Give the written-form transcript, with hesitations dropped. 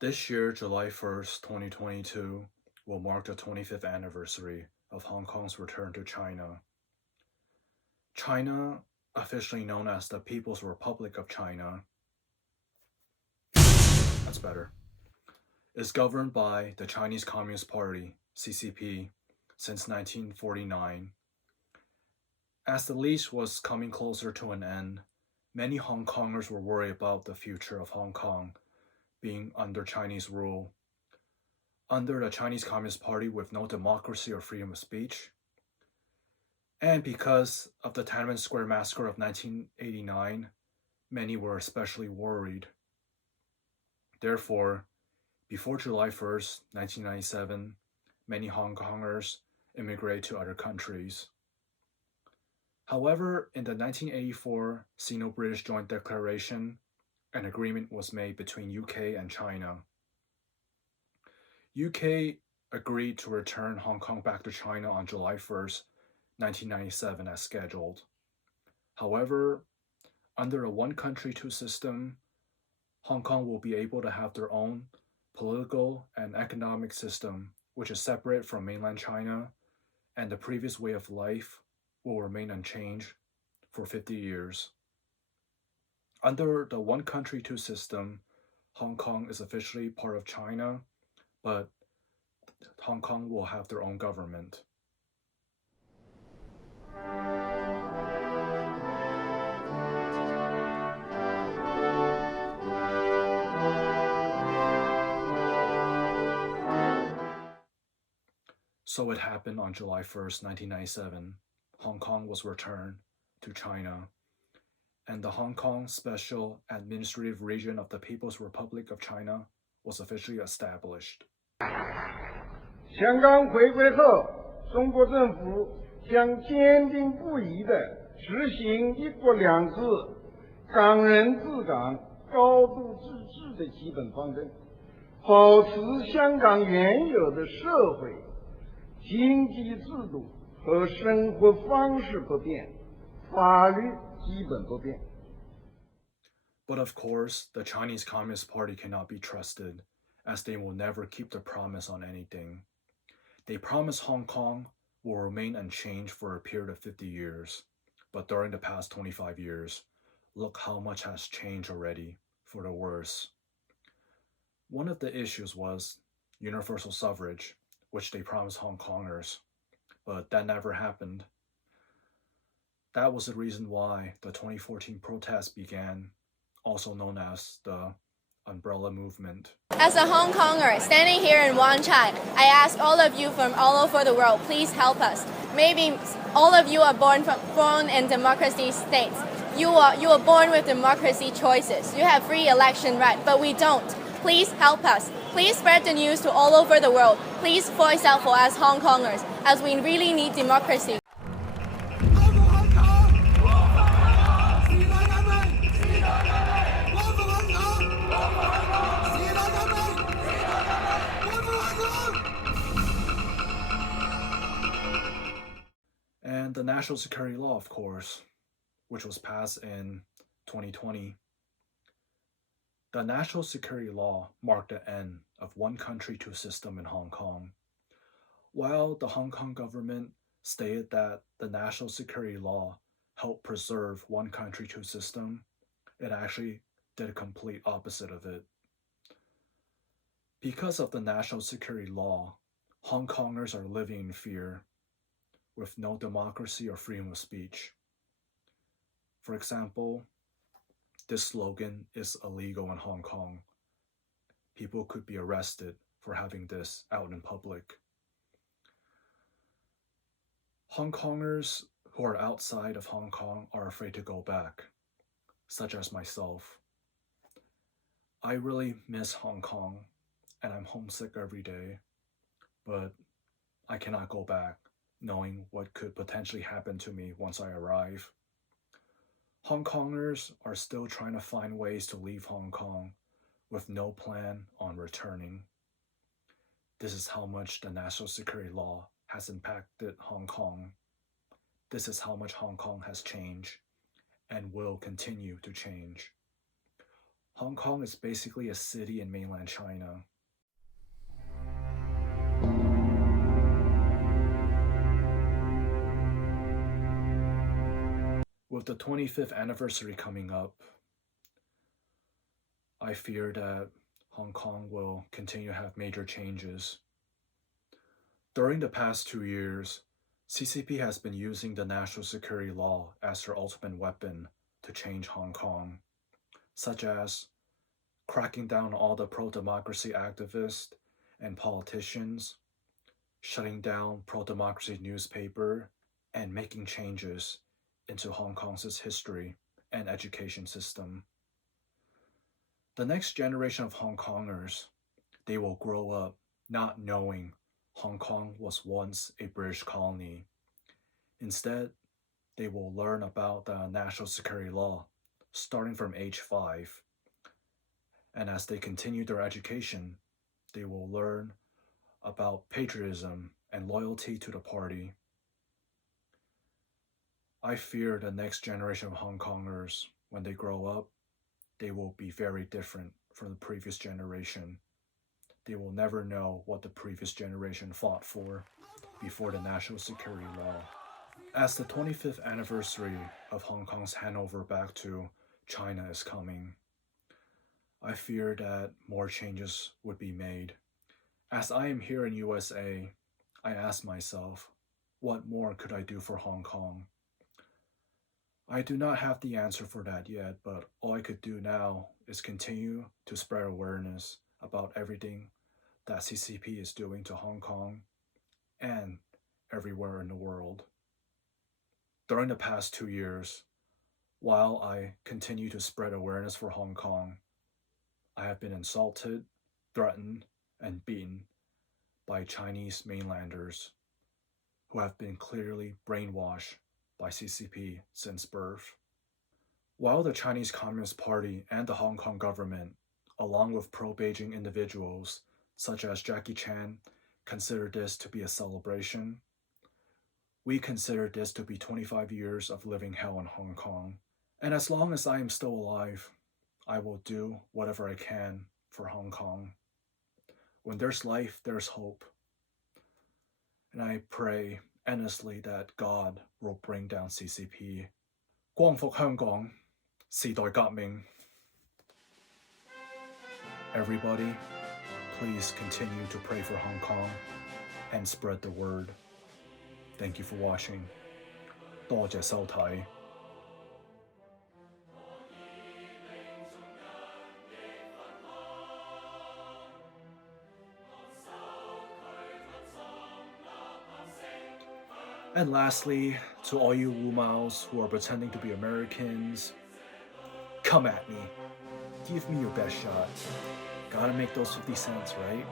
This year, July 1st, 2022, will mark the 25th anniversary of Hong Kong's return to China. China, officially known as the People's Republic of China, that's better, is governed by the Chinese Communist Party, CCP, since 1949. As the leash was coming closer to an end, many HongKongers were worried about the future of Hong Kong being under Chinese rule, under the Chinese Communist Party with no democracy or freedom of speech. And because of the Tiananmen Square massacre of 1989, many were especially worried. Therefore, before July 1st, 1997, many HongKongers immigrated to other countries. However, in the 1984 Sino British Joint Declaration, an agreement was made between UK and China. UK agreed to return Hong Kong back to China on July 1st, 1997 as scheduled. However, under a one country, two system, Hong Kong will be able to have their own political and economic system, which is separate from mainland China, and the previous way of life will remain unchanged for 50 years. Under the one country, two system, Hong Kong is officially part of China, but Hong Kong will have their own government. So it happened on July 1st, 1997. Hong Kong was returned to China, and the Hong Kong Special Administrative Region of the People's Republic of China was officially established. 香港回归后，中国政府将坚定不移地执行“一国两制”、港人治港、高度自治的基本方针，保持香港原有的社会、经济制度和生活方式不变，法律基本不变。 But of course, the Chinese Communist Party cannot be trusted, as they will never keep their promise on anything. They promise Hong Kong will remain unchanged for a period of 50 years, but during the past 25 years, look how much has changed already, for the worse. One of the issues was universal suffrage, which they promised Hong Kongers, but that never happened. That was the reason why the 2014 protests began, also known as the Umbrella Movement. As a Hong Konger standing here in Wan Chai, I ask all of you from all over the world, please help us. Maybe all of you are born in democracy states. You are born with democracy choices. You have free election right, but we don't. Please help us. Please spread the news to all over the world. Please voice out for us Hong Kongers, as we really need democracy. And the National Security Law, of course, which was passed in 2020. The National Security Law marked the end of one country, two system in Hong Kong. While the Hong Kong government stated that the National Security Law helped preserve one country, two system, it actually did a complete opposite of it. Because of the National Security Law, Hong Kongers are living in fear, with no democracy or freedom of speech. For example, this slogan is illegal in Hong Kong. People could be arrested for having this out in public. Hong Kongers who are outside of Hong Kong are afraid to go back, such as myself. I really miss Hong Kong, and I'm homesick every day, but I cannot go back, knowing what could potentially happen to me once I arrive. Hong Kongers are still trying to find ways to leave Hong Kong with no plan on returning. This is how much the National Security Law has impacted Hong Kong. This is how much Hong Kong has changed and will continue to change. Hong Kong is basically a city in mainland China. With the 25th anniversary coming up, I fear that Hong Kong will continue to have major changes. During the past 2 years, CCP has been using the national security law as their ultimate weapon to change Hong Kong, such as cracking down on all the pro-democracy activists and politicians, shutting down pro-democracy newspaper, and making changes into Hong Kong's history and education system. The next generation of HongKongers, they will grow up not knowing Hong Kong was once a British colony. Instead, they will learn about the national security law starting from age 5. And as they continue their education, they will learn about patriotism and loyalty to the party. I fear the next generation of HongKongers, when they grow up, they will be very different from the previous generation. They will never know what the previous generation fought for before the national security law. As the 25th anniversary of Hong Kong's handover back to China is coming, I fear that more changes would be made. As I am here in USA, I ask myself, what more could I do for Hong Kong? I do not have the answer for that yet, but all I could do now is continue to spread awareness about everything that CCP is doing to Hong Kong and everywhere in the world. During the past 2 years, while I continue to spread awareness for Hong Kong, I have been insulted, threatened, and beaten by Chinese mainlanders who have been clearly brainwashed by CCP since birth. While the Chinese Communist Party and the Hong Kong government, along with pro-Beijing individuals such as Jackie Chan, consider this to be a celebration, we consider this to be 25 years of living hell in Hong Kong. And as long as I am still alive, I will do whatever I can for Hong Kong. When there's life, there's hope. And I pray endlessly that God will bring down CCP. 光復香港，時代革命。Everybody, please continue to pray for Hong Kong and spread the word. Thank you for watching. 多謝收睇。And lastly, to all you Wu Maos who are pretending to be Americans, come at me. Give me your best shot. Gotta make those 50 cents, right?